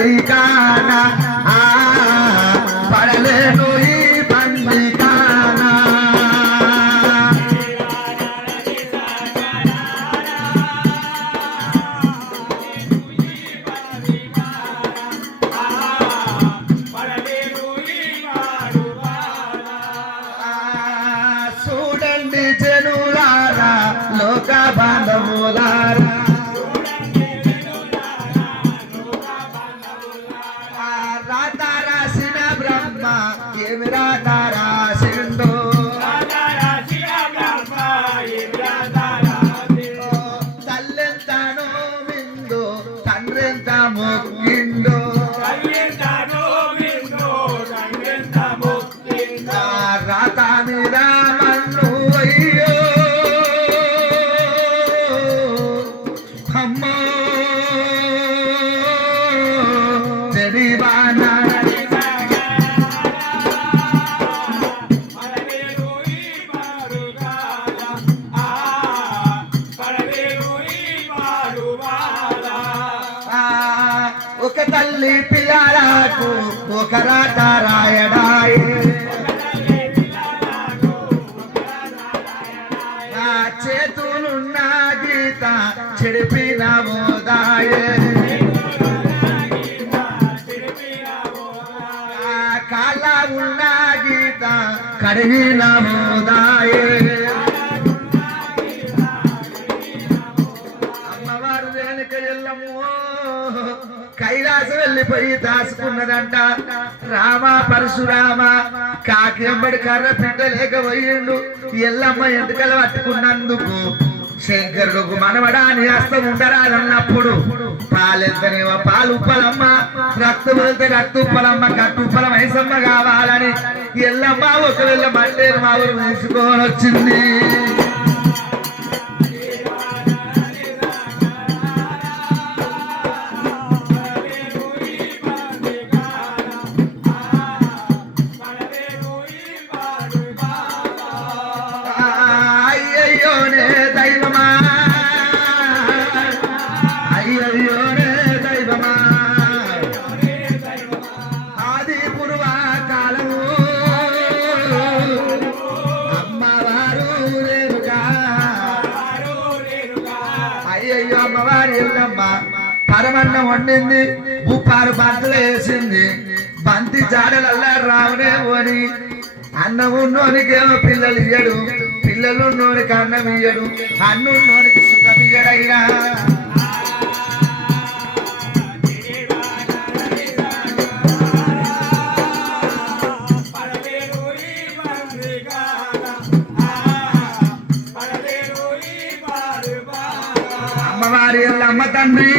బండి కానా పడలేను ఈ బండి కానా చూడండి జనులారా లోక బాంధవులారా రాత రాసిన బ్రహ్మ ఏమి రాత రాసిండు తల్లెంతనో మిందు తండ్రెంత మొక్కిండు రాత మీద మన్ను అయ్యో అమ్మో జడివానా ఒక తల్లి పిల్లలకు ఒక రాత రాయడాయి నా చేతులున్న గీత చెడిపిన మోదాయే కాళ్ళ ఉన్న గీత కడిగిన మోదాయే అమ్మవారు రేణుక ఎల్లమ్మో కైలాసం వెళ్ళిపోయి దాచుకున్నదంట రామ పరశురామ కాకింబడి కర్ర పిండలేకపోయిండు ఎల్లమ్మ ఎంటుకలు పట్టుకున్నందుకు శంకరుడు మనవడా నీ హస్తం ఉండరాదన్నప్పుడు పాలెంతనేమో పాలు ఉప్పలమ్మ రక్తం వెళ్తే రక్త ఉప్పలమ్మ కట్టు ఉప్పలం ఐసమ్మ కావాలని ఎల్లమ్మ ఒకవేళ మట్టేరు మా ఊరు తీసుకొని వచ్చింది అమ్మవారి ఎల్లమ్మ పరమన్నం వండింది ఉప్పారు బంతులు వేసింది బంతి జాడలల్లా రావునే పోని అన్నం ఉన్నోనికేమో పిల్లలు ఇయ్యడు పిల్లలు ఉన్నోనికి అన్నం ఇయ్యడు అన్నున్నోనికి సుఖం ఇయ్యడైనా అమ్మవారి ఎల్లమ్మ తండ్రి